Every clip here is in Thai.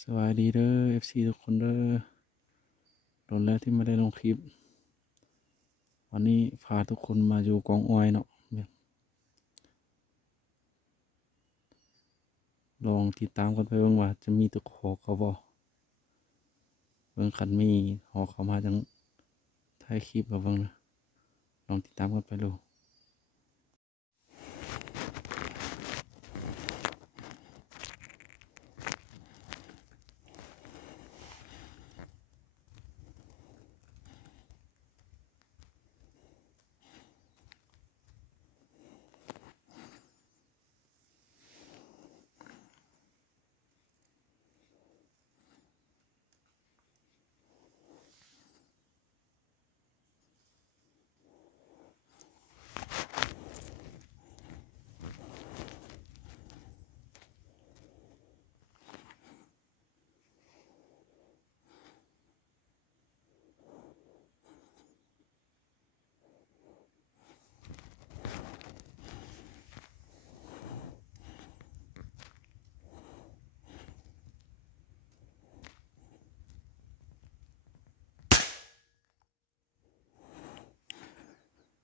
สวัสดีเด้อ FC ทุกคนเด้อโดนแล้วที่ไม่ได้ลงคลิปวันนี้พาทุกคนมาอยู่กองออยเนาะลองติดตามกันไปเบิ่งว่าจะมีตะขอเขาบ่เบิ่งคันมีหอเขามาจังถ่ายคลิปกับเบิ่งนะลองติดตามกันไปดู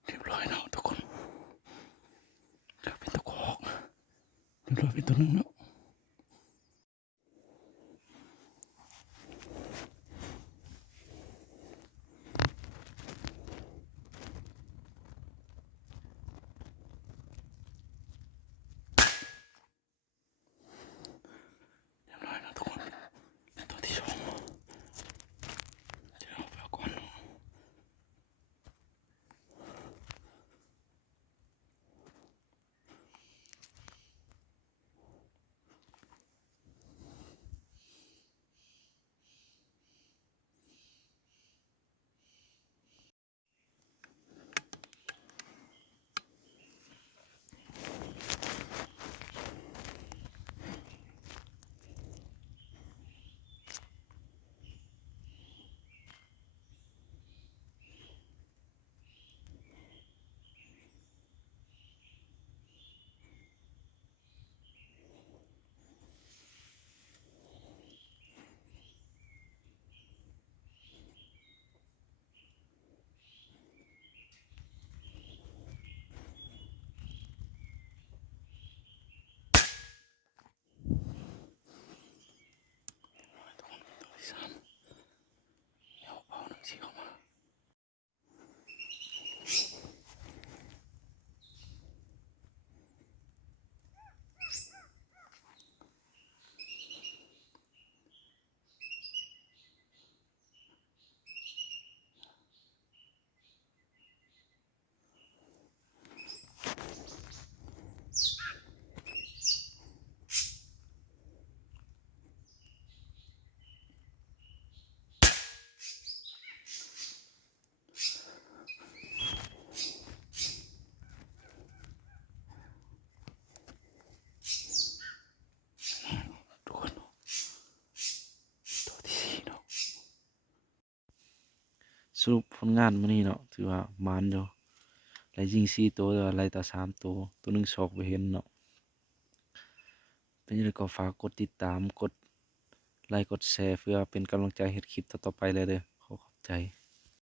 เรียบร้อยเนาะทุกคนเดี๋ยวเป็นตะขอเรียบร้อยเป็นตัวนึงเนาะเรียบร้อยนะทุกคนเป็นตัวที่สองจะเอาไปก่อนเนาะทุกคนเป็นตัวที่สามเดี๋ยวเอาหนังสือเข้ามา ทุกคนตัวที่สี่เนาะสรุปผลงานมื้อนี้เนาะถือว่าหมานอยู่ไล่ยิง4ตัวแต่ว่าไล่แต่3ตัวตัวหนึงชอกบ่เห็นเนาะเป็นจั่งใดก็ฝากกดติดตามกดไลค์กดแชร์เพื่อเป็นกำลังใจเฮ็ดคลิปต่อๆไปเลยเด้อขอขอบใจ